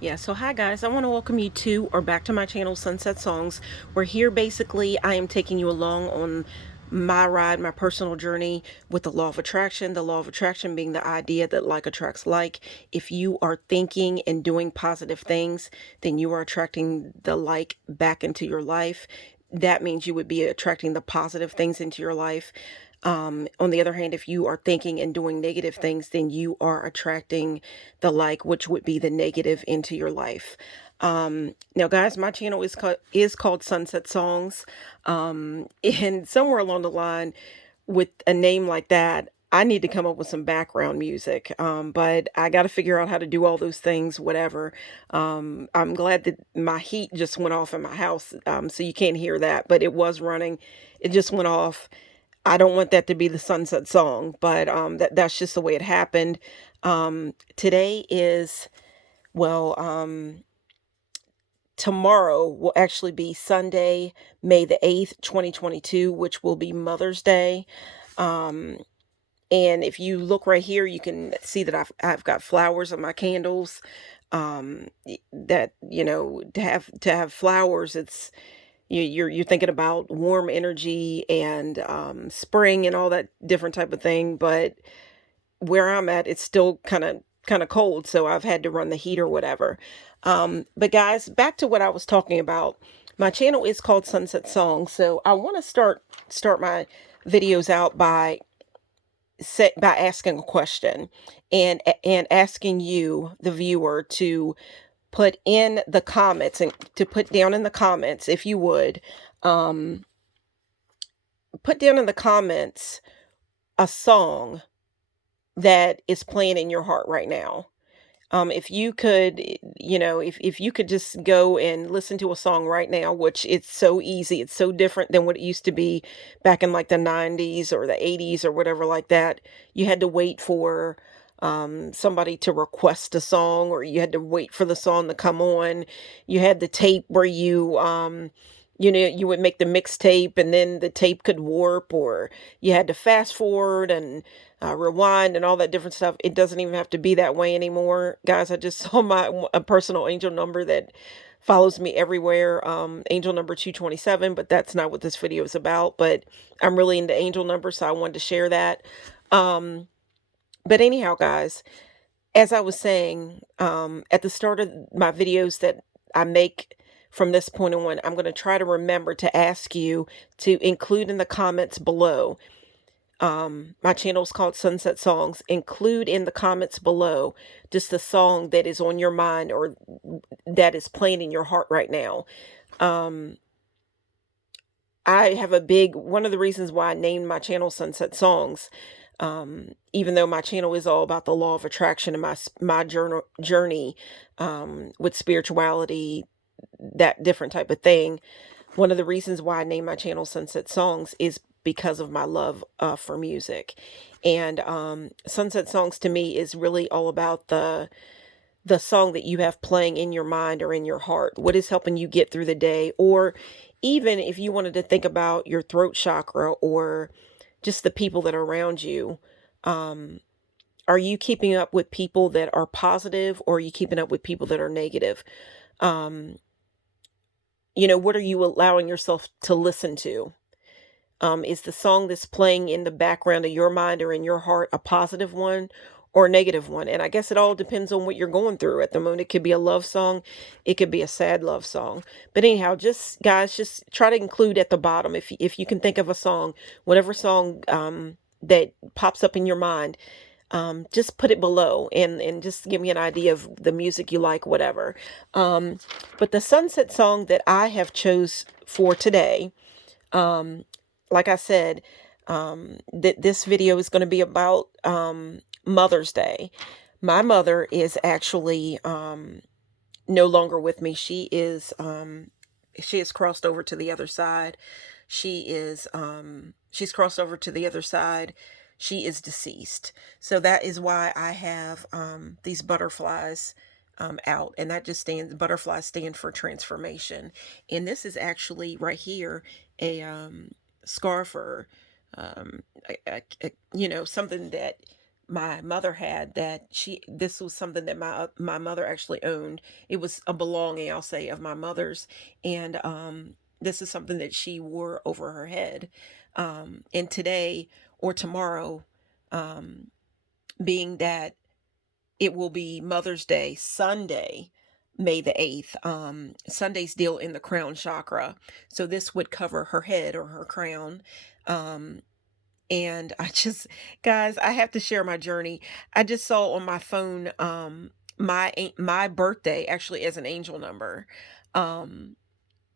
Yeah, so hi guys, I want to welcome you to or back to my channel, Sunset Songs, where here basically I am taking you along on my ride, my personal journey with the law of attraction. The law of attraction being the idea that like attracts like. If you are thinking and doing positive things, then you are attracting the like back into your life. That means you would be attracting the positive things into your life. On the other hand, if you are thinking and doing negative things, then you are attracting the like, which would be the negative into your life. Now, guys, my channel is called Sunset Songs, and somewhere along the line, with a name like that, I need to come up with some background music. But I got to figure out how to do all those things, whatever. I'm glad that my heat just went off in my house, so you can't hear that, but it was running. It just went off. I don't want that to be the sunset song, but that's just the way it happened. Today is, well, tomorrow will actually be Sunday, May the 8th, 2022, which will be Mother's Day. Um, and if you look right here, you can see that I've got flowers on my candles. That, to have flowers, you're thinking about warm energy and spring and all that different type of thing. But where I'm at, it's still kind of cold, so I've had to run the heat or whatever. But guys, back to what I was talking about. My channel is called Sunset Songs, so I want to start my videos out by asking a question and asking you, the viewer, to put in the comments and to put down in the comments, if you would, um, put down in the comments a song that is playing in your heart right now. If you could, if you could just go and listen to a song right now, which it's so easy, it's so different than what it used to be back in like the 90s or the 80s or whatever like that. You had to wait for somebody to request a song, or you had to wait for the song to come on. You had the tape where you would make the mixtape and then the tape could warp, or you had to fast forward and rewind and all that different stuff. It doesn't even have to be that way anymore, guys. I just saw a personal angel number that follows me everywhere, angel number 227, but that's not what this video is about. But I'm really into angel numbers, so I wanted to share that. But anyhow, guys, as I was saying, at the start of my videos that I make from this point on, I'm going to try to remember to ask you to include in the comments below. My channel is called Sunset Songs. Include in the comments below just the song that is on your mind or that is playing in your heart right now. Um, I have one of the reasons why I named my channel Sunset Songs, even though my channel is all about the law of attraction and my journey with spirituality, that different type of thing. One of the reasons why I named my channel Sunset Songs is because of my love for music. And Sunset Songs to me is really all about the song that you have playing in your mind or in your heart. What is helping you get through the day? Or even if you wanted to think about your throat chakra or just the people that are around you. Um, are you keeping up with people that are positive, or are you keeping up with people that are negative? Um, what are you allowing yourself to listen to? Is the song that's playing in the background of your mind or in your heart a positive one or a negative one? And I guess it all depends on what you're going through at the moment. It could be a love song, it could be a sad love song. But anyhow, just guys, just try to include at the bottom, if you can think of a song, whatever song that pops up in your mind. Just put it below and just give me an idea of the music you like, whatever. But the sunset song that I have chose for today, um, like I said, that this video is going to be about Mother's Day. My mother is actually no longer with me. She has crossed over to the other side. She's crossed over to the other side. She is deceased. So that is why I have these butterflies out, and that just butterflies stand for transformation. And this is actually right here a scarf, or something that my mother had, that this was something that my mother actually owned. It was a belonging, I'll say, of my mother's, and this is something that she wore over her head. And today or tomorrow, um, being that it will be Mother's Day, Sunday, May the 8th. Sunday's deal in the crown chakra. So this would cover her head or her crown. Um, and I just, guys, I have to share my journey. I just saw on my phone my birthday actually as an angel number. Um,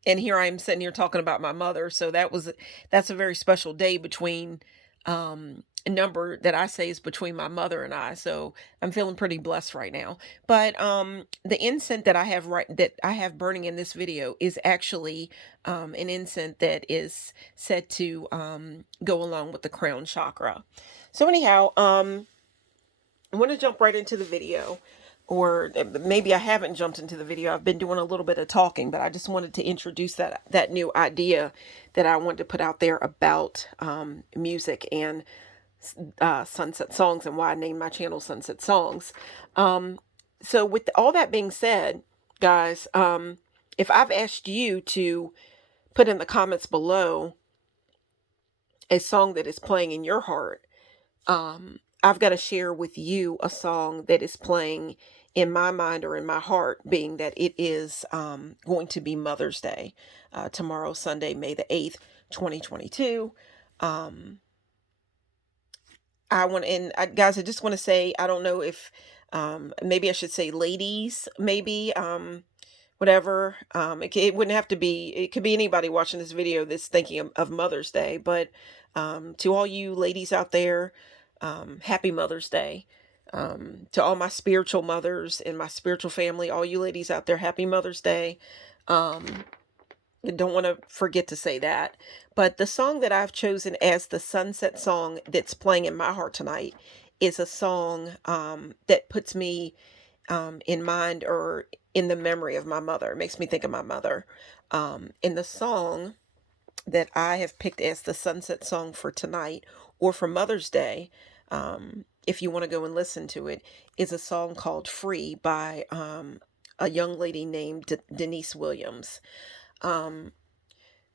and here I am sitting here talking about my mother. So that's a very special day between a number that I say is between my mother and I. So I'm feeling pretty blessed right now. But the incense that I have burning in this video is actually an incense that is said to go along with the crown chakra. So anyhow, I want to jump right into the video, or maybe I haven't jumped into the video. I've been doing a little bit of talking, but I just wanted to introduce that new idea that I wanted to put out there about music and Sunset Songs, and why I named my channel Sunset Songs. So with all that being said, guys, if I've asked you to put in the comments below a song that is playing in your heart, I've got to share with you a song that is playing in my mind or in my heart, being that it is going to be Mother's Day tomorrow, Sunday, May the 8th, 2022. Guys, I just want to say, I don't know if maybe I should say ladies, maybe, whatever. It wouldn't have to be, it could be anybody watching this video that's thinking of Mother's Day, but to all you ladies out there, happy Mother's Day. To all my spiritual mothers and my spiritual family, all you ladies out there, happy Mother's Day. I don't want to forget to say that. But the song that I've chosen as the sunset song that's playing in my heart tonight is a song that puts me in mind or in the memory of my mother. It makes me think of my mother. And the song that I have picked as the sunset song for tonight or for Mother's Day, if you want to go and listen to it, is a song called Free by a young lady named Denise Williams.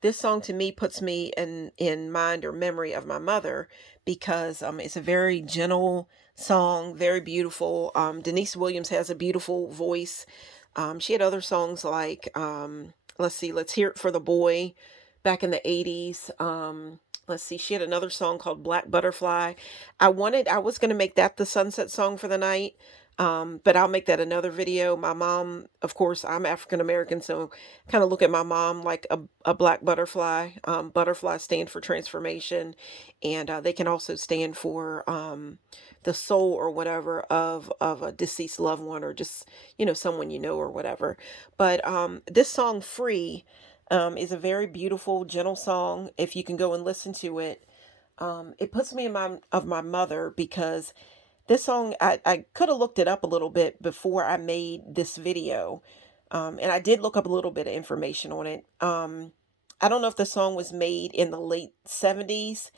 This song to me puts me in mind or memory of my mother because it's a very gentle song, very beautiful. Denise Williams has a beautiful voice. She had other songs like, let's see, Let's Hear It for the Boy back in the 80s. Let's see, she had another song called Black Butterfly. I was going to make that the sunset song for the night. But I'll make that another video. My mom, of course, I'm African American, so kind of look at my mom like a black butterfly. Butterflies stand for transformation, and they can also stand for the soul or whatever of a deceased loved one, or just, someone or whatever. But this song, Free, is a very beautiful, gentle song. If you can go and listen to it, it puts me in mind of my mother, because this song, I could have looked it up a little bit before I made this video. And I did look up a little bit of information on it. I don't know if the song was made in the late 70s.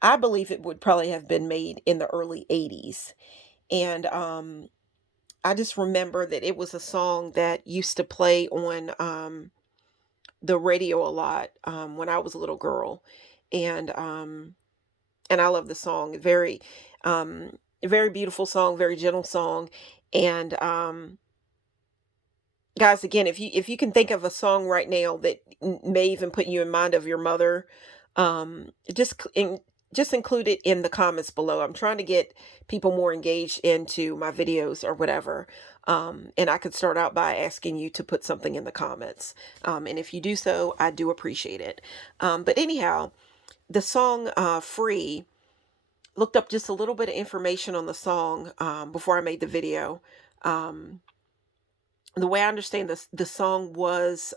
I believe it would probably have been made in the early 80s. And I just remember that it was a song that used to play on the radio a lot when I was a little girl. And I love the song. A very beautiful song, very gentle song. And guys, again, if you can think of a song right now that may even put you in mind of your mother, just include it in the comments below. I'm trying to get people more engaged into my videos or whatever. And I could start out by asking you to put something in the comments. And if you do so, I do appreciate it. But anyhow, the song Free, looked up just a little bit of information on the song before I made the video. The way I understand this, the song was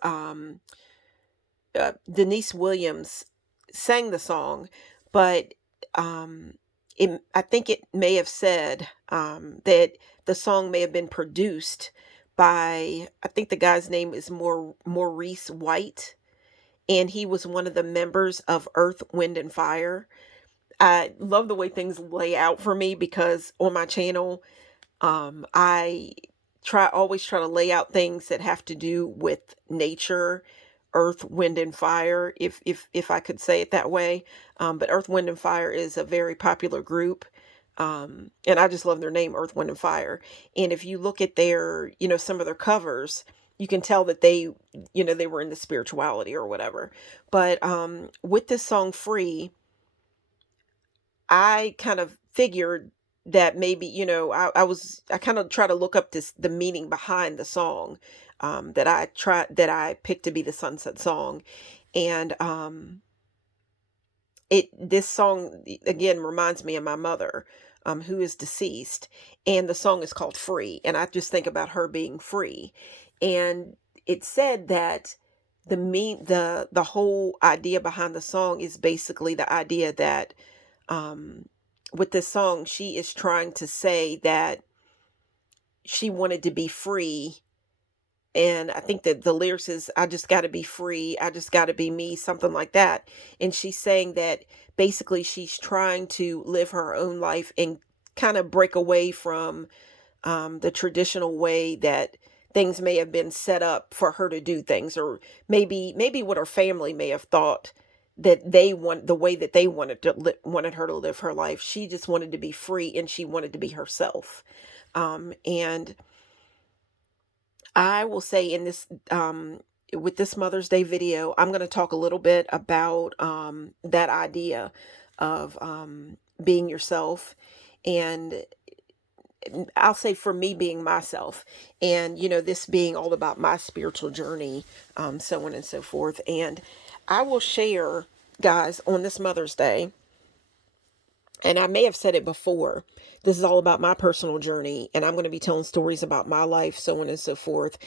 Denise Williams sang the song, but I think it may have said that the song may have been produced by, I think the guy's name is Maurice White, and he was one of the members of Earth, Wind and Fire. I love the way things lay out for me because on my channel, I always try to lay out things that have to do with nature, earth, wind, and fire, if I could say it that way. But Earth, Wind, and Fire is a very popular group. And I just love their name, Earth, Wind, and Fire. And if you look at their, some of their covers, you can tell that they were into spirituality or whatever. But with this song Free, I kind of figured that maybe, I kind of try to look up the meaning behind the song, that I picked to be the sunset song. And this song again reminds me of my mother, who is deceased, and the song is called Free. And I just think about her being free. And it said that the whole idea behind the song is basically the idea that, with this song, she is trying to say that she wanted to be free. And I think that the lyrics is, I just got to be free. I just got to be me, something like that. And she's saying that basically she's trying to live her own life and kind of break away from, the traditional way that things may have been set up for her to do things, or maybe what her family may have thought that the way that they wanted her to live her life. She just wanted to be free, and she wanted to be herself. And I will say in this, with this Mother's Day video, I'm going to talk a little bit about, that idea of, being yourself. And I'll say for me, being myself, and this being all about my spiritual journey, so on and so forth. And I will share, guys, on this Mother's Day, and I may have said it before, this is all about my personal journey, and I'm going to be telling stories about my life, so on and so forth.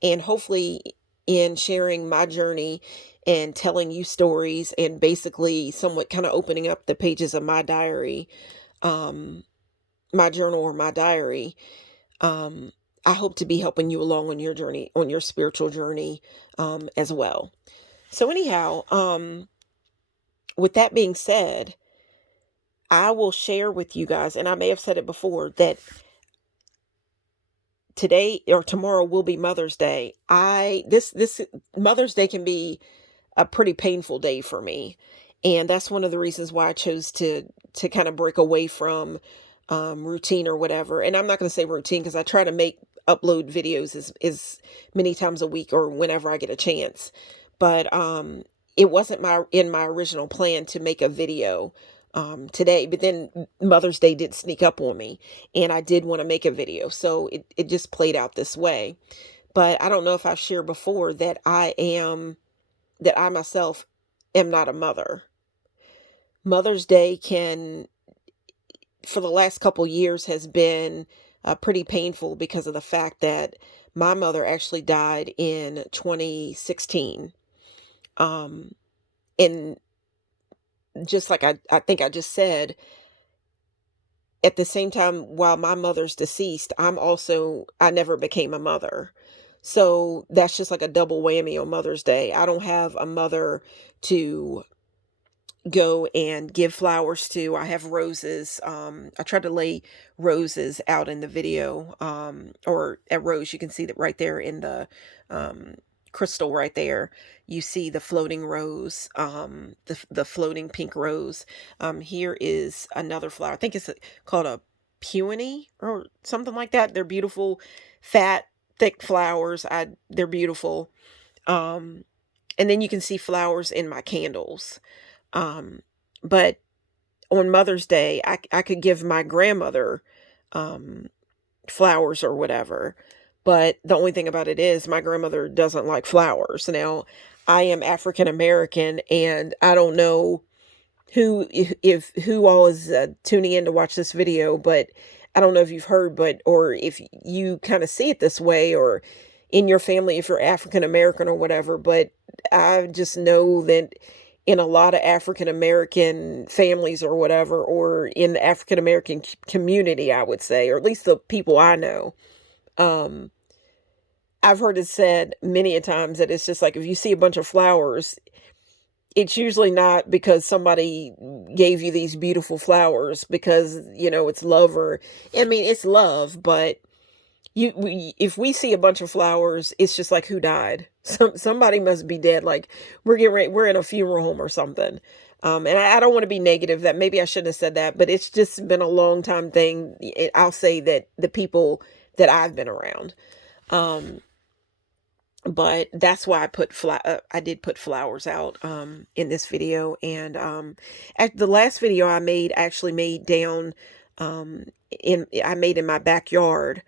And hopefully, in sharing my journey and telling you stories, and basically somewhat kind of opening up the pages of my diary, my journal or my diary, um, I hope to be helping you along on your journey, on your spiritual journey, as well. So anyhow, with that being said, I will share with you guys, and I may have said it before, that today or tomorrow will be Mother's Day. This Mother's Day can be a pretty painful day for me. And that's one of the reasons why I chose to kind of break away from, routine or whatever. And I'm not going to say routine because I try to upload videos as many times a week or whenever I get a chance. But it wasn't in my original plan to make a video, today. But then Mother's Day did sneak up on me, and I did want to make a video. So it just played out this way. But I don't know if I've shared before that I myself am not a mother. Mother's Day for the last couple years, has been, pretty painful because of the fact that my mother actually died in 2016. Um, and just like I think I just said, at the same time, while my mother's deceased, I never became a mother. So that's just like a double whammy on Mother's Day. I don't have a mother to go and give flowers to. I have roses. I tried to lay roses out in the video, or a rose. You can see that right there in the, um, crystal right there. You see the floating rose, the floating pink rose. Here is another flower. I think it's called a peony or something like that. They're beautiful, fat, thick flowers. They're beautiful. Um, and then you can see flowers in my candles. Um, but on Mother's Day, I could give my grandmother, um, flowers or whatever. But the only thing about it is my grandmother doesn't like flowers. Now, I am African American, and I don't know if who all is, tuning in to watch this video, but I don't know if you've heard, or if you kind of see it this way, or in your family, if you're African American or whatever. But I just know that in a lot of African American families or whatever, or in the African American community, I would say, or at least the people I know, um, I've heard it said many a times that it's just like if you see a bunch of flowers, it's usually not because somebody gave you these beautiful flowers because, it's love, or I mean, it's love, but if we see a bunch of flowers, it's just like, who died? Somebody must be dead. Like, we're in a funeral home or something. And I don't want to be negative, that maybe I shouldn't have said that, but it's just been a long time thing. I'll say that the people that I've been around. Um, but that's why I did put flowers out in this video. And at the last video I made, I actually made down I made in my backyard.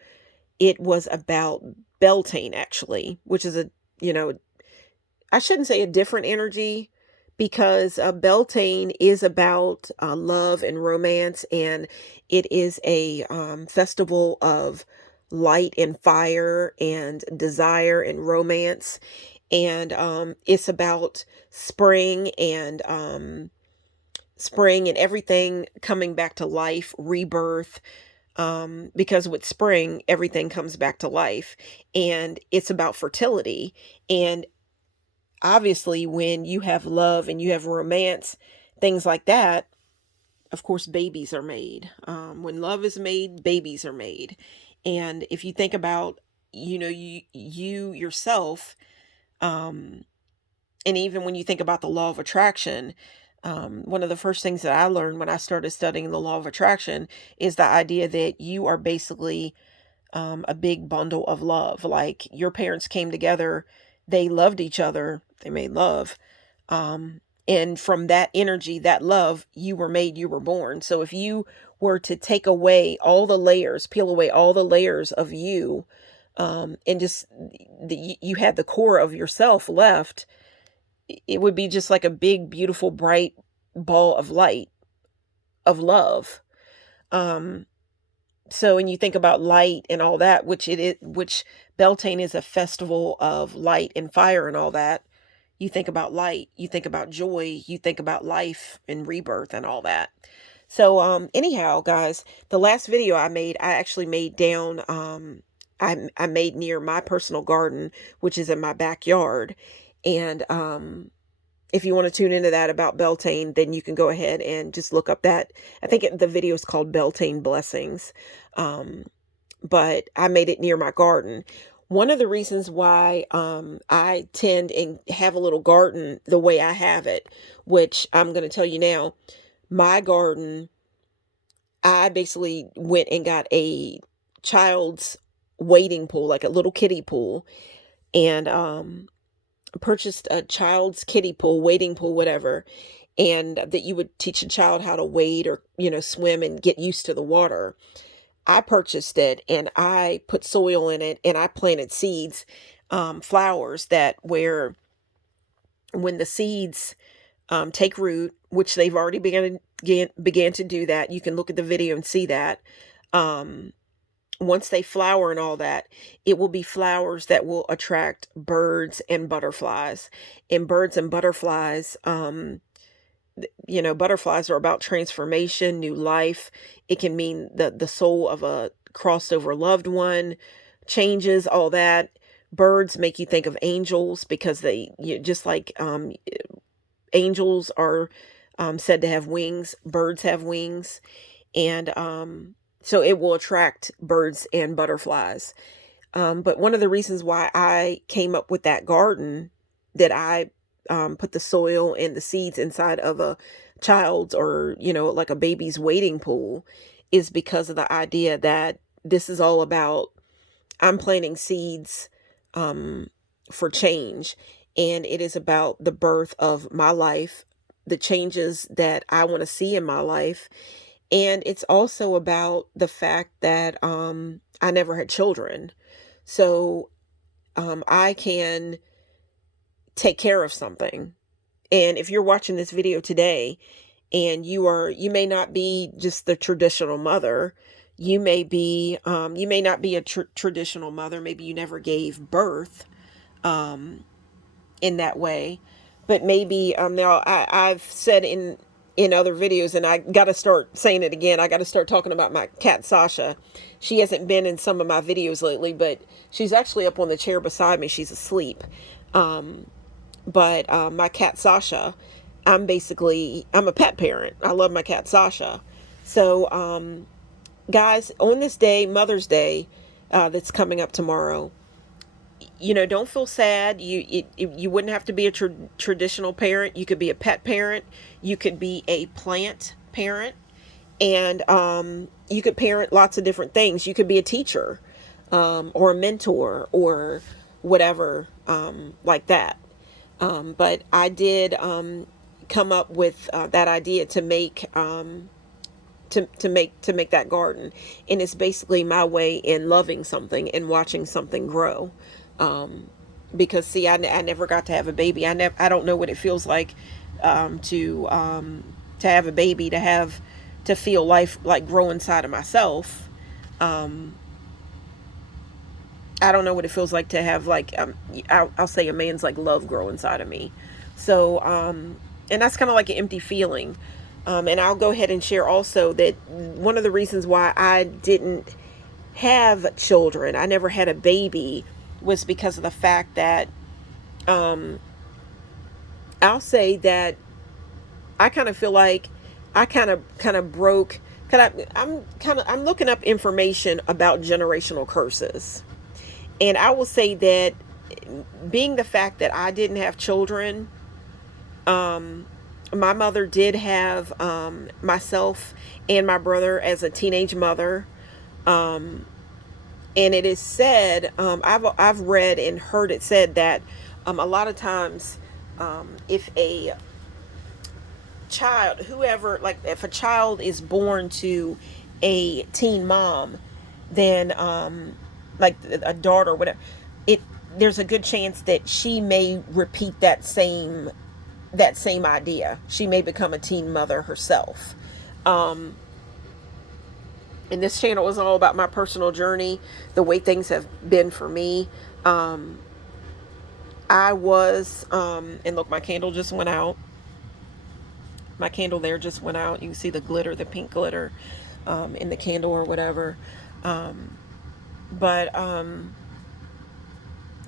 It was about Beltane, actually, which is I shouldn't say a different energy, because Beltane is about love and romance, and it is a festival of light and fire and desire and romance. And it's about spring and everything coming back to life, rebirth, because with spring, everything comes back to life, and it's about fertility. And obviously, when you have love and you have romance, things like that, of course, babies are made. When love is made, babies are made. And if you think about, you yourself, um, and even when you think about the law of attraction, one of the first things that I learned when I started studying the law of attraction is the idea that you are basically a big bundle of love. Like, your parents came together, they loved each other, they made love. And from that energy, that love, you were made, you were born. So if you were to take away all the layers, peel away all the layers of you, and just you had the core of yourself left, it would be just like a big, beautiful, bright ball of light, of love. Um, so when you think about light and all that, which Beltane is a festival of light and fire and all that, you think about light, you think about joy, you think about life and rebirth and all that. So anyhow, guys, the last video I made, I actually made down I made near my personal garden, which is in my backyard. And if you want to tune into that about Beltane, then you can go ahead and just look up that. I think the video is called Beltane Blessings. But I made it near my garden. One of the reasons why I tend and have a little garden the way I have it, which I'm going to tell you now, my garden, I basically went and got a child's wading pool, like a little kiddie pool, and purchased a child's kiddie pool, wading pool, whatever, and that you would teach a child how to wade or, swim and get used to the water. I purchased it and I put soil in it and I planted seeds, flowers that where when the seeds take root, which they've already began to do that. You can look at the video and see that. Once they flower and all that, it will be flowers that will attract birds and butterflies. And birds and butterflies, butterflies are about transformation, new life. It can mean the soul of a crossed over loved one, changes, all that. Birds make you think of angels because just like angels are said to have wings, birds have wings. And so it will attract birds and butterflies. But one of the reasons why I came up with that garden, that I put the soil and the seeds inside of a child's, or, like a baby's wading pool, is because of the idea that this is all about, I'm planting seeds for change. And it is about the birth of my life, the changes that I want to see in my life. And it's also about the fact that I never had children. So I can take care of something. And if you're watching this video today and you may not be just the traditional mother, you may not be a traditional mother. Maybe you never gave birth in that way, but maybe now I've said in other videos, and I got to start saying it again. I got to start talking about my cat Sasha. She hasn't been in some of my videos lately, but she's actually up on the chair beside me. She's asleep. But my cat Sasha, I'm a pet parent. I love my cat Sasha. So, guys, on this day, Mother's Day, that's coming up tomorrow, don't feel sad. You wouldn't have to be a traditional parent. You could be a pet parent. You could be a plant parent, and you could parent lots of different things. You could be a teacher, or a mentor, or whatever, like that. But I did come up with that idea to make to make that garden, and it's basically my way in loving something and watching something grow. Because see, I never got to have a baby. I don't know what it feels like to have a baby, to feel life like grow inside of myself. I don't know what it feels like to have, like, I'll say a man's like love grow inside of me. So and that's kind of like an empty feeling. And I'll go ahead and share also that one of the reasons why I didn't have children, I never had a baby, was because of the fact that I'll say that I kind of feel like I kind of broke. I'm looking up information about generational curses, and I will say that, being the fact that I didn't have children, my mother did have myself and my brother as a teenage mother. And it is said, I've read and heard it said that a lot of times, if a child, whoever, like if a child is born to a teen mom, then like a daughter or whatever, it there's a good chance that she may repeat that same idea. She may become a teen mother herself. And this channel is all about my personal journey, the way things have been for me. I was, and look, my candle just went out. My candle there just went out. You can see the glitter, the pink glitter, in the candle or whatever. But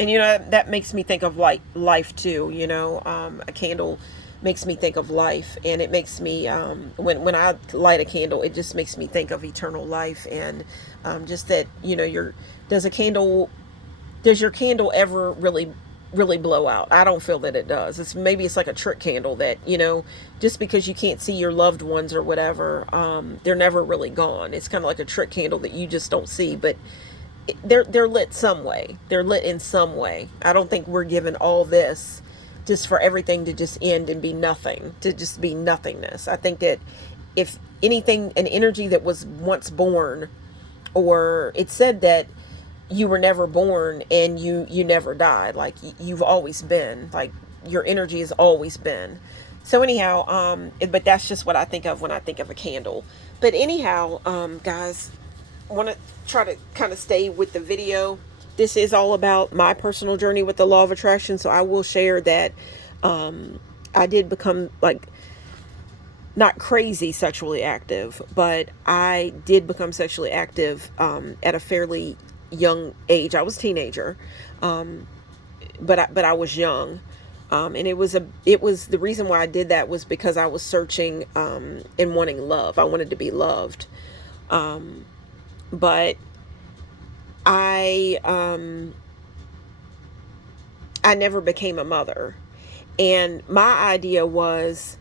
and that makes me think of like life too. A candle makes me think of life, and it makes me, when I light a candle, it just makes me think of eternal life, and just that, does your candle ever really blow out? I don't feel that it does. It's like a trick candle that, just because you can't see your loved ones or whatever, they're never really gone. It's kind of like a trick candle that you just don't see, but they're lit some way. They're lit in some way. I don't think we're given all this just for everything to just end and be nothing, to just be nothingness. I think that if anything, an energy that was once born, or it said that you were never born and you never died, like you've always been, like your energy has always been. So anyhow, but that's just what I think of when I think of a candle. But anyhow, guys, I want to try to kind of stay with the video. This is all about my personal journey with the law of attraction. So I will share that I did become, like, not crazy sexually active, but I did become sexually active at a fairly young age. I was a teenager, but I was young, and it was the reason why I did that was because I was searching and wanting love. I wanted to be loved, but I never became a mother. And my idea was,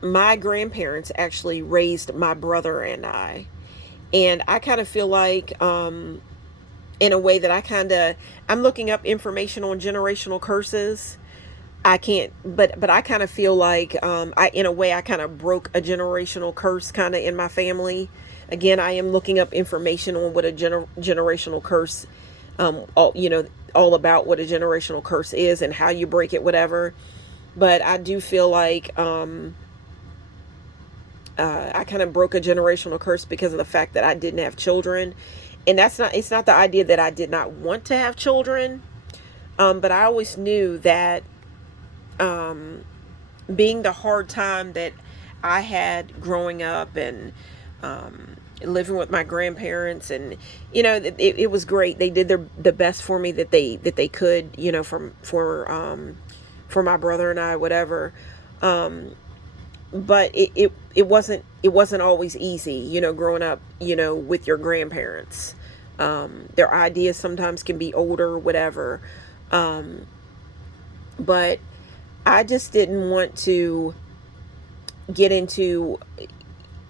my grandparents actually raised my brother and I. And I kind of feel like, in a way that I'm looking up information on generational curses. I can't, but I kind of feel like, in a way, I kind of broke a generational curse kind of in my family. Again, I am looking up information on what a generational curse, all about what a generational curse is and how you break it, whatever. But I do feel like, I kind of broke a generational curse because of the fact that I didn't have children. And it's not the idea that I did not want to have children. But I always knew that, being the hard time that I had growing up, and living with my grandparents, and it was great. They did the best for me that they could, for my brother and I, whatever. But it wasn't always easy, growing up, with your grandparents. Their ideas sometimes can be older, whatever. Um, but I just didn't want to get into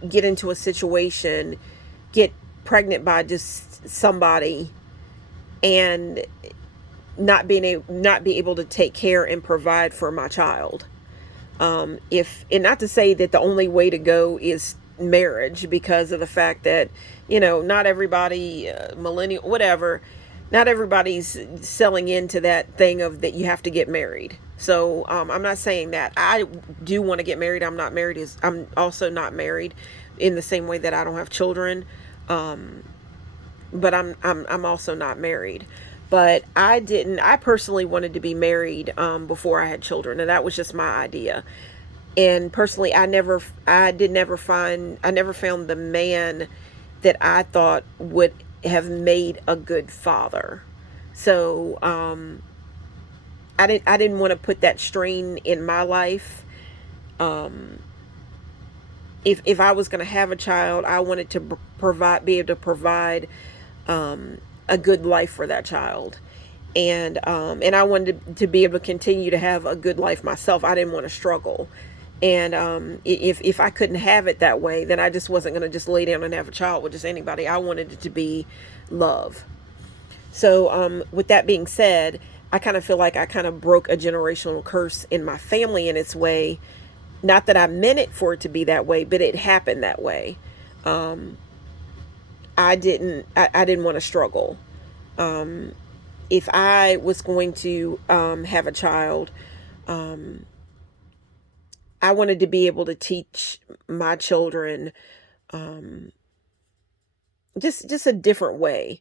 get into a situation, get pregnant by just somebody, and not be able to take care and provide for my child. If and not to say that the only way to go is marriage, because of the fact that not everybody, millennial, whatever, not everybody's selling into that thing of that you have to get married. So I'm not saying that I do want to get married. I'm also not married in the same way that I don't have children. Um, but I'm also not married. But I personally wanted to be married before I had children, and that was just my idea. And personally, I never found the man that I thought would have made a good father. So I didn't want to put that strain in my life. um if I was going to have a child, I wanted to be able to provide a good life for that child. And I wanted to be able to continue to have a good life myself. I didn't want to struggle. And if I couldn't have it that way, then I just wasn't going to just lay down and have a child with just anybody. I wanted it to be love. So with that being said, I kind of feel like I kind of broke a generational curse in my family in its way. Not that I meant it for it to be that way, but it happened that way. Um, I didn't want to struggle. Um, if I was going to have a child, um, I wanted to be able to teach my children um, just a different way,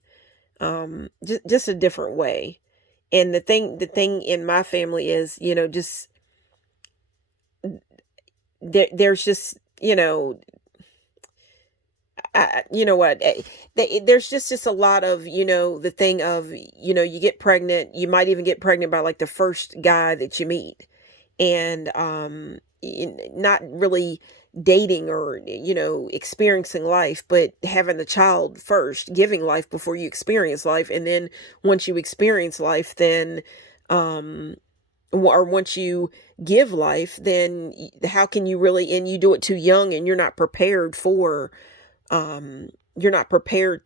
just a different way. And the thing in my family is, just there's just, you know what, there's just a lot of, the thing of, you get pregnant, you might even get pregnant by like the first guy that you meet. And not really dating or experiencing life, but having the child first, giving life before you experience life. And then once you experience life, then um or once you give life, then how can you really, and you do it too young, and you're not prepared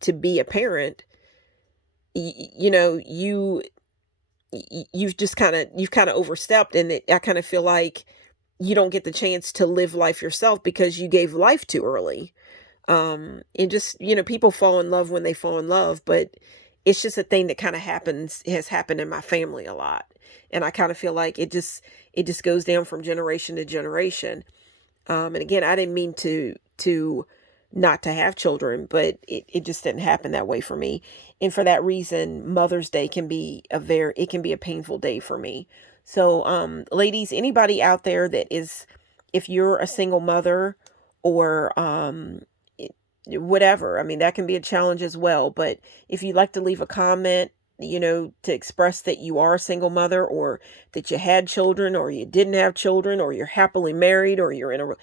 to be a parent. You know, you've kind of overstepped, and I kind of feel like you don't get the chance to live life yourself because you gave life too early. And just, people fall in love when they fall in love, but it's just a thing that kind of has happened in my family a lot. And I kind of feel like it just goes down from generation to generation. And again, I didn't mean to not to have children, but it just didn't happen that way for me. And for that reason, Mother's Day can be a painful day for me. So, ladies, anybody out there that is, if you're a single mother, or whatever, I mean, that can be a challenge as well. But if you'd like to leave a comment, to express that you are a single mother, or that you had children, or you didn't have children, or you're happily married, or you're in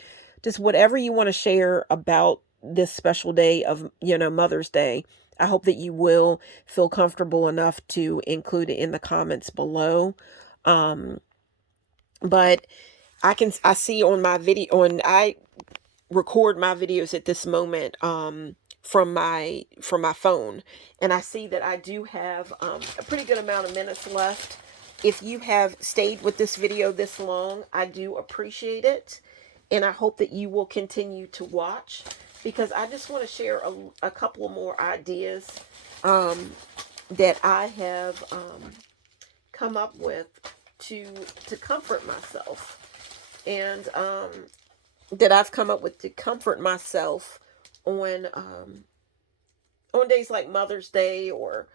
just whatever you want to share about this special day of, Mother's Day. I hope that you will feel comfortable enough to include it in the comments below. Um, but I see on my video, I record my videos at this moment from my phone, and I see that I do have a pretty good amount of minutes left. If you have stayed with this video this long, I do appreciate it, and I hope that you will continue to watch, because I just want to share a couple more ideas um, that I have come up with to comfort myself, and that I've come up with to comfort myself on days like Mother's Day, or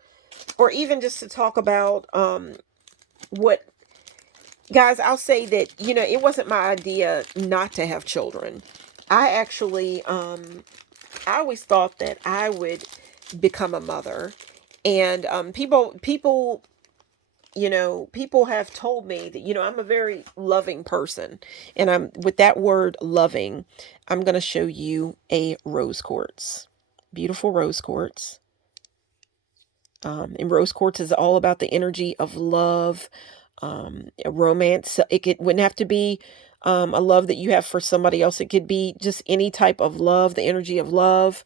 even just to talk about what, guys, I'll say that, it wasn't my idea not to have children. I actually I always thought that I would become a mother. And people people have told me that, I'm a very loving person. And with that word loving, I'm going to show you a rose quartz. Beautiful rose quartz. And rose quartz is all about the energy of love, romance. Wouldn't have to be a love that you have for somebody else. It could be just any type of love, the energy of love.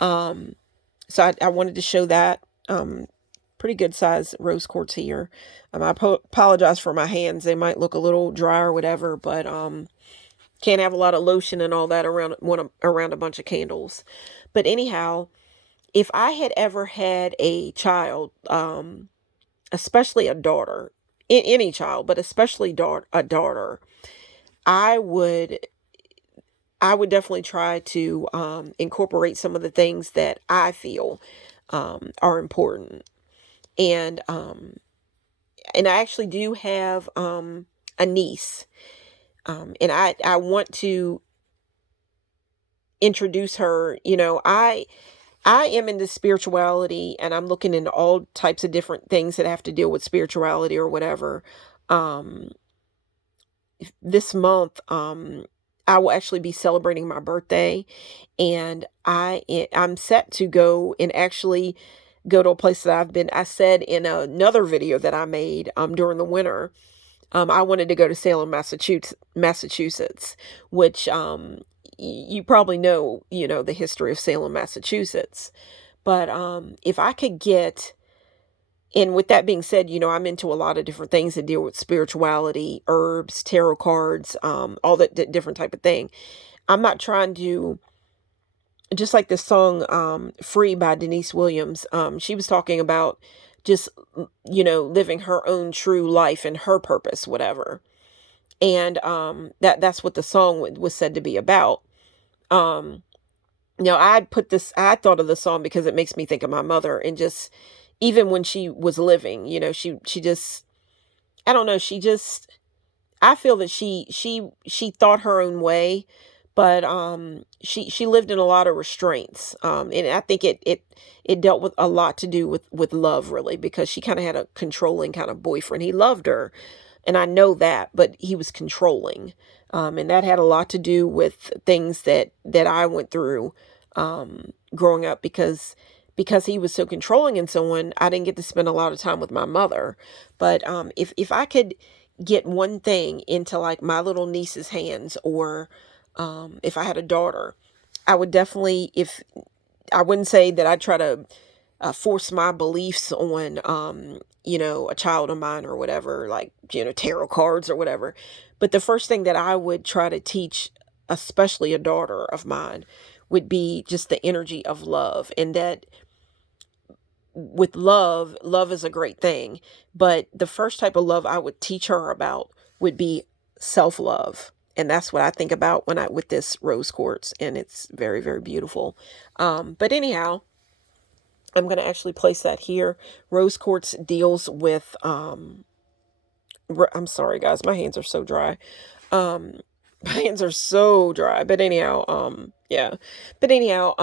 So I wanted to show that. Pretty good size rose quartz here. I apologize for my hands. They might look a little dry or whatever, but can't have a lot of lotion and all that around a bunch of candles. But anyhow, if I had ever had a child, especially a daughter, any child, but especially a daughter, I would definitely try to incorporate some of the things that I feel are important. And I actually do have a niece, and I want to introduce her. I am into spirituality, and I'm looking into all types of different things that have to deal with spirituality or whatever. Um, this month, I will actually be celebrating my birthday, and I'm set to go and actually go to a place that I said in another video that I made during the winter. I wanted to go to Salem, Massachusetts, which you probably know, the history of Salem, Massachusetts. But if I could get, and with that being said, I'm into a lot of different things that deal with spirituality, herbs, tarot cards, all that different type of thing. I'm not trying to, just like the song Free by Denise Williams. She was talking about just, living her own true life and her purpose, whatever. And that's what the song was said to be about. I thought of the song because it makes me think of my mother, and just even when she was living, she just, I don't know, I feel that she thought her own way, but she lived in a lot of restraints. And I think it dealt with a lot to do with love, really, because she kind of had a controlling kind of boyfriend. He loved her, and I know that, but he was controlling. And that had a lot to do with things that I went through growing up, because he was so controlling and so on. I didn't get to spend a lot of time with my mother. But if I could get one thing into like my little niece's hands, or if I had a daughter, I would definitely, if I wouldn't say that I'd try to force my beliefs on, a child of mine or whatever, like, tarot cards or whatever. But the first thing that I would try to teach, especially a daughter of mine, would be just the energy of love. And that with love is a great thing. But the first type of love I would teach her about would be self-love. And that's what I think about with this rose quartz, and it's very, very beautiful. But anyhow, I'm going to actually place that here. Rose quartz deals with, I'm sorry guys, my hands are so dry. My hands are so dry, but anyhow, yeah. But anyhow,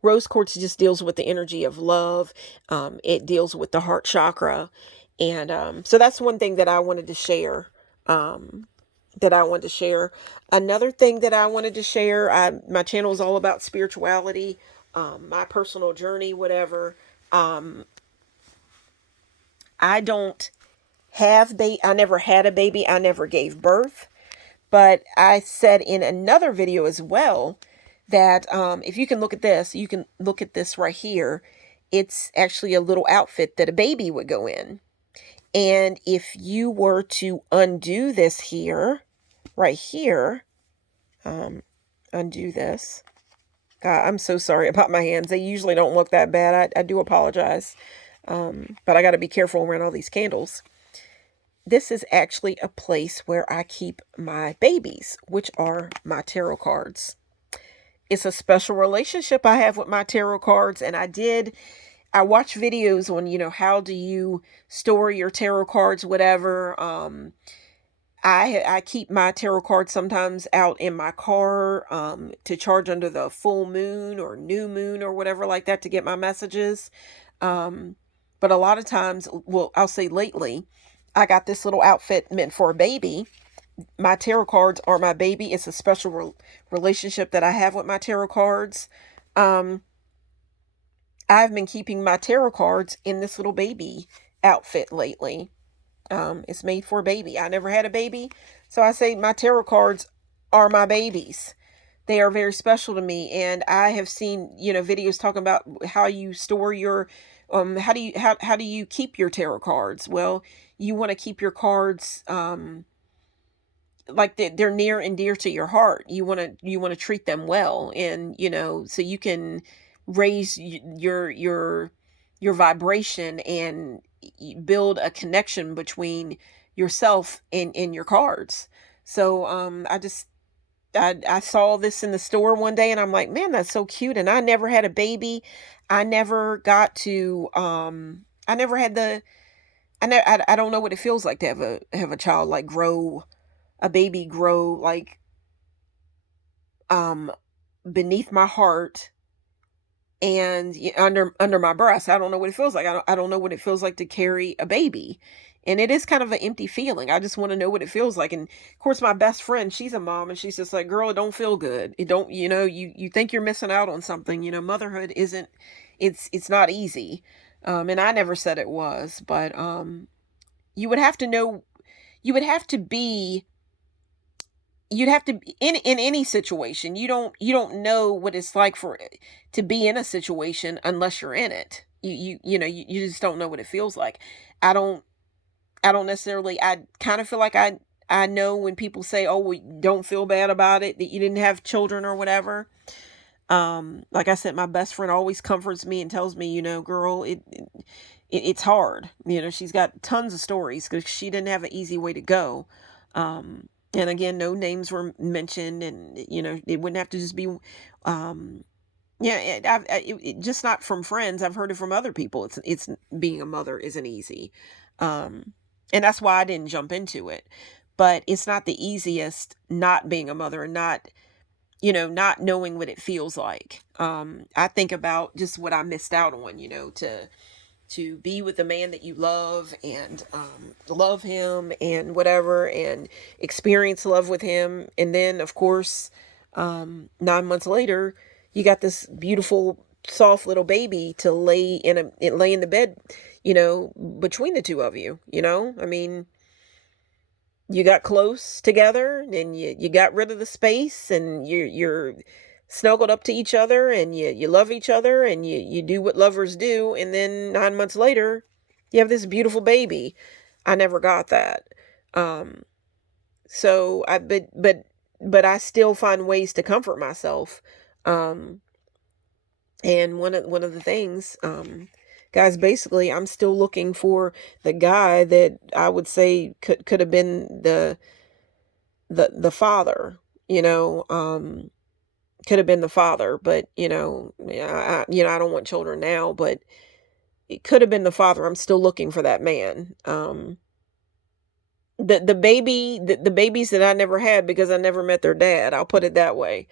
rose quartz just deals with the energy of love. It deals with the heart chakra. And so that's one thing that I wanted to share. Another thing that I wanted to share, my channel is all about spirituality, my personal journey, whatever. I don't I never had a baby. I never gave birth. But I said in another video as well that if you can look at this, you can look at this right here. It's actually a little outfit that a baby would go in. And if you were to undo this here, right here, undo this. God, I'm so sorry about my hands. They usually don't look that bad. I do apologize. But I got to be careful around all these candles. This is actually a place where I keep my babies, which are my tarot cards. It's a special relationship I have with my tarot cards, and I watch videos on, how do you store your tarot cards, whatever. I keep my tarot cards sometimes out in my car to charge under the full moon or new moon or whatever like that to get my messages. But a lot of times, well, I'll say lately, I got this little outfit meant for a baby. My tarot cards are my baby. It's a special relationship that I have with my tarot cards. Um, I've been keeping my tarot cards in this little baby outfit lately. It's made for a baby. I never had a baby, so I say my tarot cards are my babies. They are very special to me, and I have seen, videos talking about how you store your how do you keep your tarot cards. Well, you want to keep your cards like they're near and dear to your heart. You want to treat them well, and so you can raise your vibration and build a connection between yourself and your cards. So I saw this in the store one day, and I'm like, man, that's so cute. And I never had a baby. I never got to I never had the I don't know what it feels like to have a child, like grow a baby grow like um beneath my heart and under my breast. I don't know what it feels like. I don't know what it feels like to carry a baby. And it is kind of an empty feeling. I just want to know what it feels like. And of course my best friend, she's a mom, and she's just like, "Girl, it don't feel good. It don't, you think you're missing out on something. Motherhood isn't it's not easy." And I never said it was, but you would have to know you would have to be you'd have to in any situation. You don't know what it's like for to be in a situation unless you're in it. You just don't know what it feels like. I don't i don't necessarily, I kind of feel like I know when people say, "Oh, well, don't feel bad about it that you didn't have children or whatever." Like I said, my best friend always comforts me and tells me, "Girl, it's hard." She's got tons of stories because she didn't have an easy way to go. And again, no names were mentioned, and it wouldn't have to just be, yeah, just not from friends. I've heard it from other people. It's being a mother isn't easy, um, and that's why I didn't jump into it. But it's not the easiest not being a mother and not knowing what it feels like. I think about just what I missed out on, to be with a man that you love and love him and whatever, and experience love with him. And then, of course, 9 months later, you got this beautiful, soft little baby to lay in the bed, between the two of you. I mean, you got close together, and you got rid of the space, and you're snuggled up to each other, and you love each other, and you do what lovers do. And then 9 months later, you have this beautiful baby. I never got that. Um, so but I still find ways to comfort myself. Um, and one of the things, guys, basically, I'm still looking for the guy that I would say could have been the father, could have been the father. But I don't want children now, but it could have been the father. I'm still looking for that man. The babies that I never had because I never met their dad. I'll put it that way.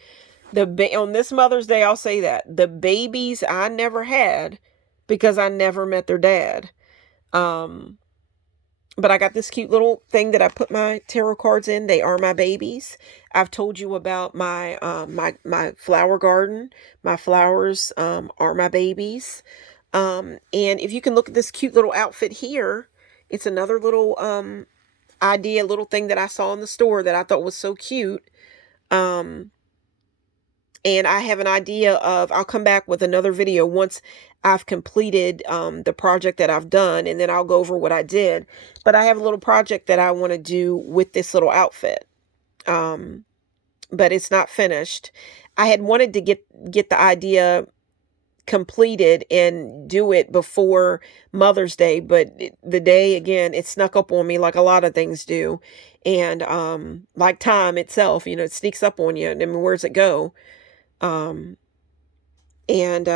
On this Mother's Day, I'll say that the babies I never had because I never met their dad. Um, but I got this cute little thing that I put my tarot cards in. They are my babies. I've told you about my flower garden. My flowers are my babies. And if you can look at this cute little outfit here, it's another little idea, little thing that I saw in the store that I thought was so cute. Um, and I have an idea of, I'll come back with another video once I've completed the project that I've done, and then I'll go over what I did. But I have a little project that I want to do with this little outfit. But it's not finished. I had wanted to get the idea completed and do it before Mother's Day, but the day, again, it snuck up on me like a lot of things do. And like time itself, it sneaks up on you. I mean, where's it go? Um, and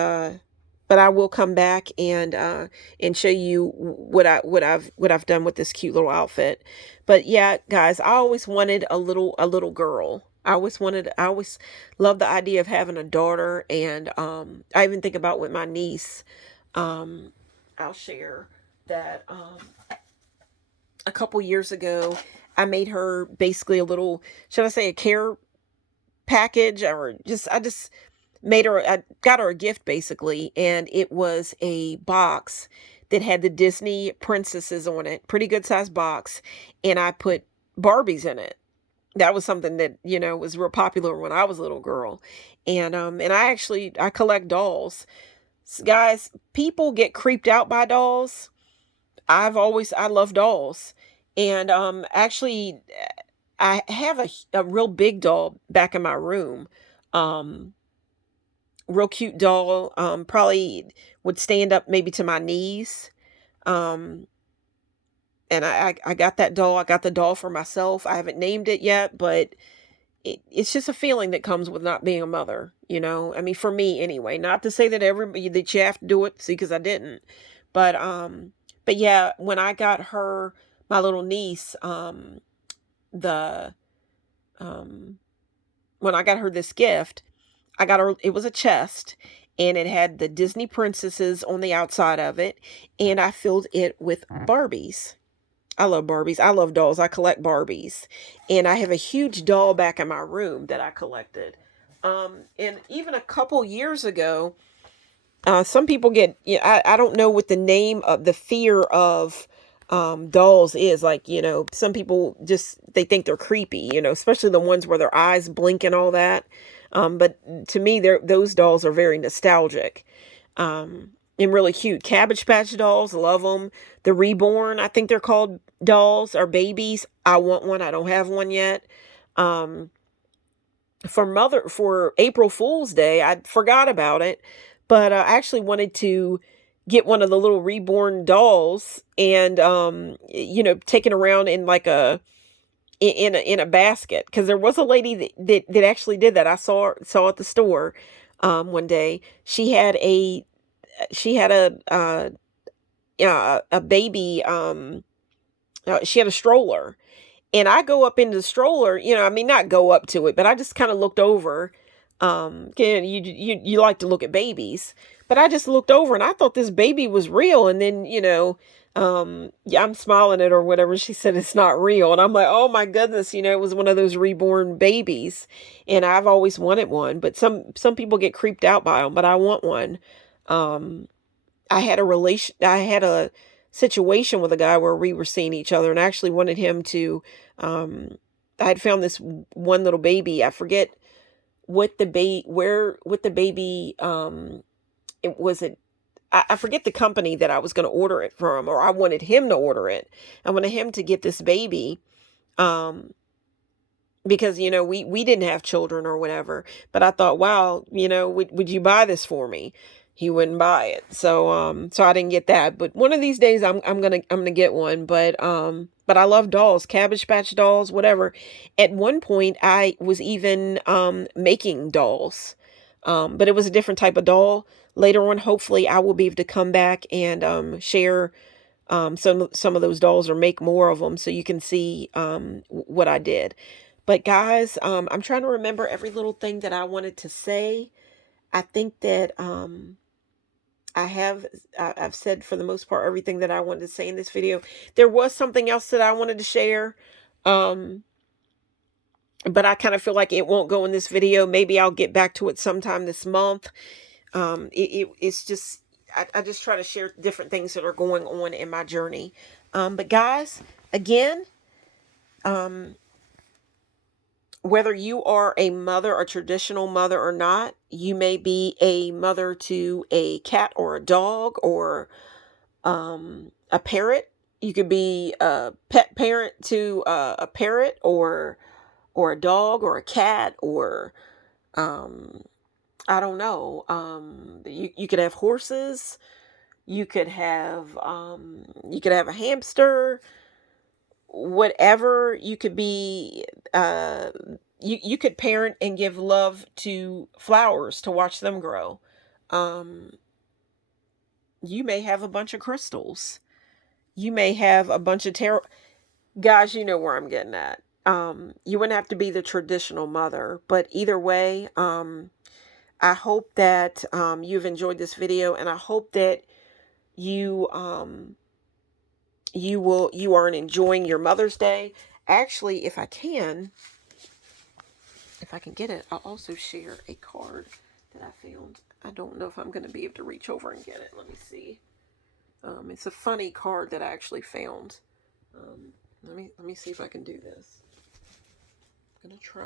but I will come back and show you what I've done with this cute little outfit. But yeah, guys, I always wanted a little girl. I always loved the idea of having a daughter. And I even think about with my niece. Um I'll share that a couple years ago, I made her basically a little, should I say, a care package, or I just made her, I got her a gift basically, and it was a box that had the Disney princesses on it, pretty good sized box, and I put Barbies in it. That was something that, was real popular when I was a little girl. And I collect dolls. Guys, people get creeped out by dolls. I love dolls. And actually, I have a real big doll back in my room. Um, Real cute doll. Probably would stand up maybe to my knees. Um, and I got that doll. I got the doll for myself. I haven't named it yet, but it's just a feeling that comes with not being a mother, I mean, for me anyway. Not to say that everybody that you have to do it, see, because I didn't. But yeah, when I got her, my little niece, the um when I got her this gift, I got her, it was a chest, and it had the Disney princesses on the outside of it, and I filled it with Barbies. I love Barbies. I love dolls. I collect Barbies. And I have a huge doll back in my room that I collected. And even a couple years ago, some people get, I don't know what the name of the fear of dolls is. Like, some people just, they think they're creepy, especially the ones where their eyes blink and all that. But to me, those dolls are very nostalgic. And really cute. Cabbage Patch dolls, love them. The Reborn, I think they're called, dolls or babies. I want one. I don't have one yet. Um, for April Fool's Day, I forgot about it, but I actually wanted to get one of the little Reborn dolls and take it around in like in a basket, because there was a lady that actually did that. I saw at the store one day. She had a yeah, a baby, she had a stroller, and I go up into the stroller, I mean, not go up to it, but I just kind of looked over. You like to look at babies, but I just looked over and I thought this baby was real. And then, yeah, I'm smiling at her or whatever. She said it's not real. And I'm like, oh my goodness, it was one of those reborn babies. And I've always wanted one, but some people get creeped out by them, but I want one. Um, I had a situation with a guy where we were seeing each other, and I actually wanted him to, I had found this one little baby. I forget what the baby, it was it. I forget the company that I was going to order it from, or I wanted him to order it. I wanted him to get this baby, um, because, we didn't have children or whatever, but I thought, wow, would you buy this for me? He wouldn't buy it. So I didn't get that, but one of these days I'm gonna get one. But I love dolls, Cabbage Patch dolls, whatever. At one point I was even making dolls, but it was a different type of doll. Later on, hopefully I will be able to come back and share some of those dolls, or make more of them, so you can see what I did. But guys, I'm trying to remember every little thing that I wanted to say. I think that I've said for the most part everything that I wanted to say in this video. There was something else that I wanted to share, um, but I kind of feel like it won't go in this video. Maybe I'll get back to it sometime this month. It's just, I just try to share different things that are going on in my journey. But guys, again, um, whether you are a mother, a traditional mother or not, you may be a mother to a cat or a dog, or a parrot. You could be a pet parent to a parrot, or a dog, or a cat, or um, I don't know. You could have horses. You could have a hamster, whatever. You could be, you could parent and give love to flowers to watch them grow. um you may have a bunch of crystals. You may have a bunch of tarot. Guys, you know where I'm getting at. You wouldn't have to be the traditional mother, but either way, I hope that you've enjoyed this video, and I hope that you you are enjoying your Mother's Day. Actually, if I can get it, I'll also share a card that I found. I don't know if I'm going to be able to reach over and get it. Let me see. It's a funny card that I actually found. Let me see if I can do this. I'm gonna try.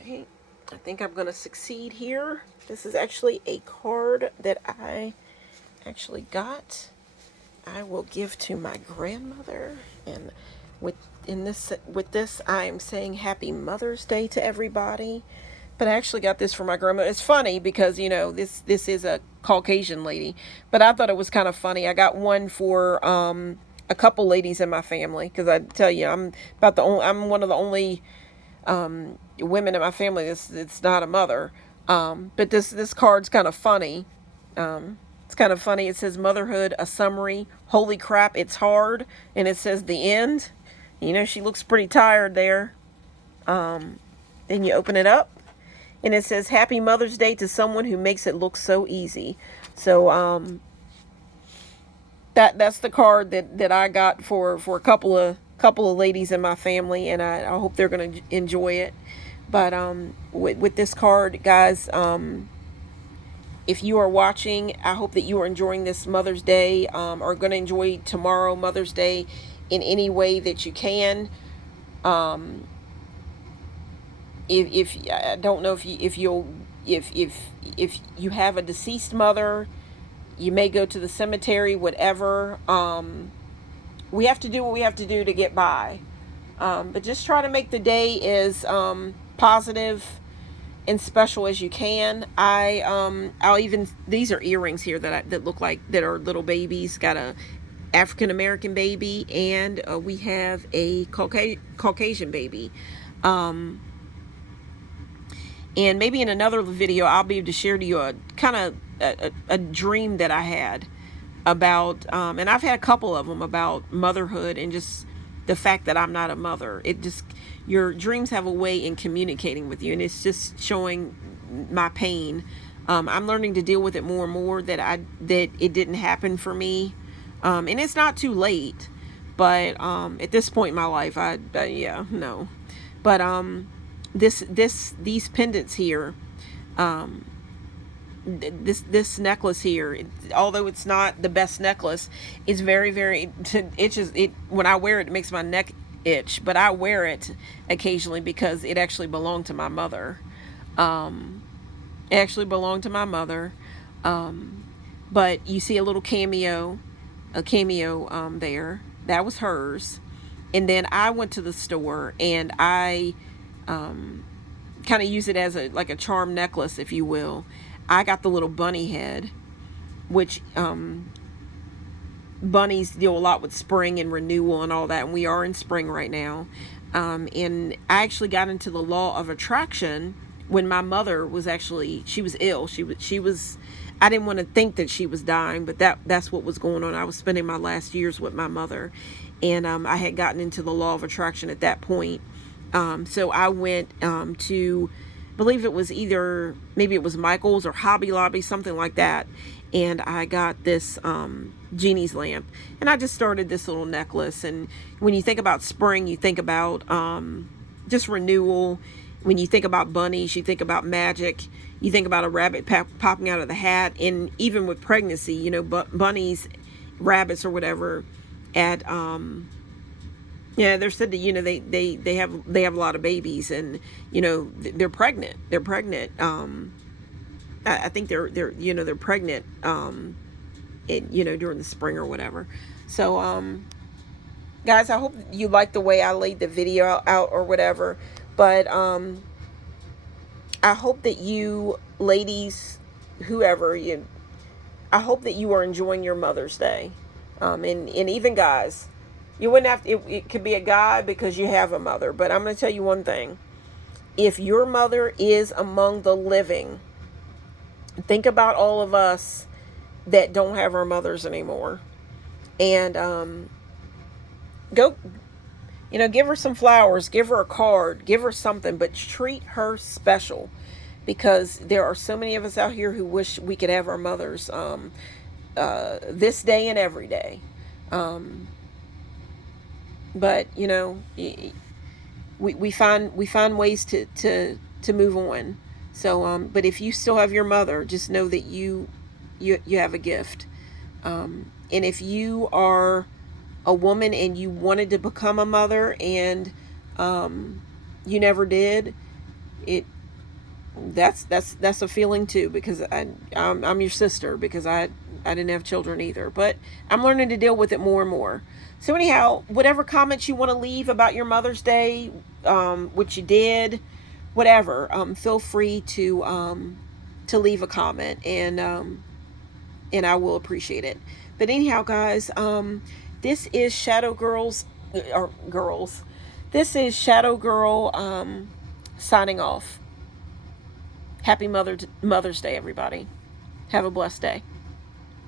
Okay, I think I'm gonna succeed here. This is actually a card that I actually got. I will give to my grandmother, and with this I am saying Happy Mother's Day to everybody. But I actually got this for my grandma. It's funny because, this is a Caucasian lady, but I thought it was kind of funny. I got one for a couple ladies in my family, because I tell you, I'm one of the only women in my family that's not a mother. But this card's kind of funny. It's kind of funny. It says motherhood, a summary. Holy crap, it's hard. And it says the end. She looks pretty tired there. Then you open it up, and it says Happy Mother's Day to someone who makes it look so easy. So that's the card that I got for a couple of ladies in my family, and I hope they're going to enjoy it. But with this card, guys, if you are watching, I hope that you are enjoying this Mother's Day, or going to enjoy tomorrow, Mother's Day, in any way that you can. If I don't know if you have a deceased mother, you may go to the cemetery, whatever. We have to do what we have to do to get by. But just try to make the day as positive and special as you can. I'll even, these are earrings here that look like, that are little babies. Got a African American baby, and we have a Caucasian baby. And maybe in another video, I'll be able to share to you a kind of a dream that I had about, and I've had a couple of them, about motherhood and just the fact that I'm not a mother. Your dreams have a way in communicating with you, and it's just showing my pain. I'm learning to deal with it more and more, that it didn't happen for me. And it's not too late, but at this point in my life, no. But these pendants here, this necklace here, although it's not the best necklace, it's very, very itches. When I wear it, it makes my neck itch, but I wear it occasionally because it actually belonged to my mother. It actually belonged to my mother. But you see a little cameo there. That was hers. And then I went to the store, and I kind of use it as like a charm necklace, if you will. I got the little bunny head, which bunnies deal a lot with spring and renewal and all that, and we are in spring right now. And I actually got into the law of attraction when my mother was she was ill. She was I didn't want to think that she was dying, but that's what was going on. I was spending my last years with my mother, and I had gotten into the law of attraction at that point. So I went to, I believe it was maybe it was Michael's or Hobby Lobby, something like that. And I got this genie's lamp, and I just started this little necklace. And when you think about spring, you think about just renewal. When you think about bunnies, you think about magic. You think about a rabbit popping out of the hat. And even with pregnancy, bunnies, rabbits or whatever, they're said that they have a lot of babies, and they're pregnant. I think they're pregnant during the spring or whatever. So guys, I hope you like the way I laid the video out or whatever. But I hope that you ladies, whoever I hope that you are enjoying your Mother's Day. And even guys, you wouldn't have to, it could be a guy because you have a mother. But I'm going to tell you one thing. If your mother is among the living, think about all of us that don't have our mothers anymore. And go, You know, give her some flowers, give her a card, give her something, but treat her special, because there are so many of us out here who wish we could have our mothers this day and every day. Um, but you know, we find ways to move on. So, but if you still have your mother, just know that you have a gift. And if you are a woman and you wanted to become a mother and you never did, it that's a feeling too, because I'm your sister, because I didn't have children either, but I'm learning to deal with it more and more. So anyhow, whatever comments you want to leave about your Mother's Day, what you did, whatever, feel free to leave a comment, and I will appreciate it. But anyhow, guys, this is Shadow Girls, or Girls. This is Shadow Girl signing off. Happy Mother's Day, everybody. Have a blessed day.